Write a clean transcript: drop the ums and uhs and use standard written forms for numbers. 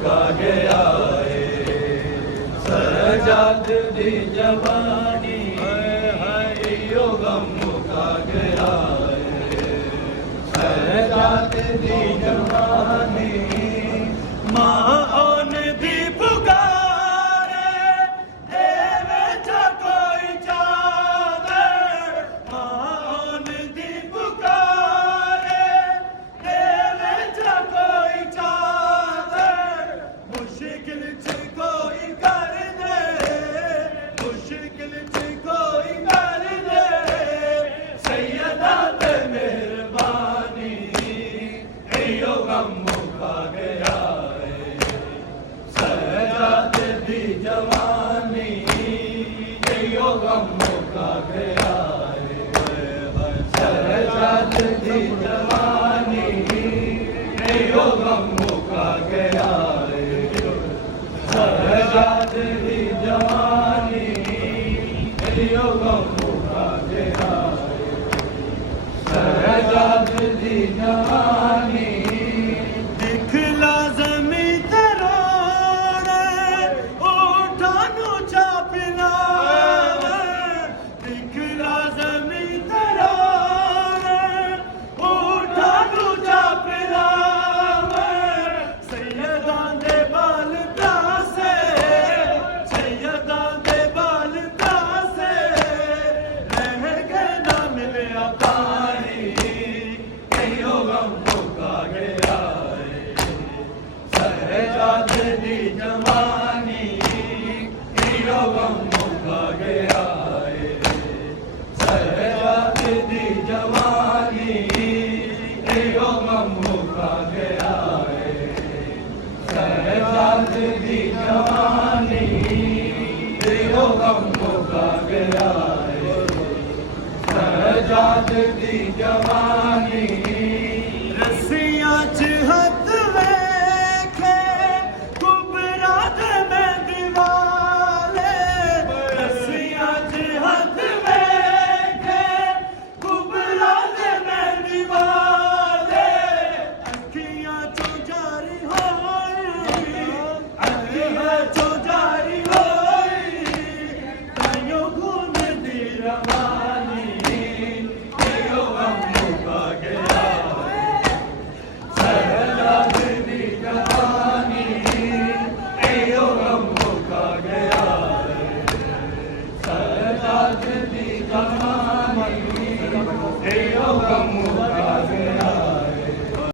मुका गया है सजाद दी जवानी यो गम मुका गया है सजाद दी जवानी मां ओन दी पुकारे देवे च कोई चादर मां ओन दी पुकारे देवे च कोई चादर मुश्किल च कोई कर दे मुश्किल च कोई कर दे सैयदा ते मेहरबानी यो गम मुका गया सजाद दी जवानी यो गम मुका गया सजाद दी जवानी यो गम मुका गया सजाद दी जवानी यो गम मुका गया सजाद दी जवानी दिखला जमी तरोड़े ओठानु चापना दिखला जमी तरोड़े ओठानु चापना सैयदां दे बाल प्यासे सैयदां दे बाल प्यासे रह गए ना मिलिया पानी यो गम मुका गया सजाद दी जवानी यो गम मुका गया सजाद दी जवानी यो गम मुका गया सजाद दी जवानी यो गम मुका गया सजाद दी जवानी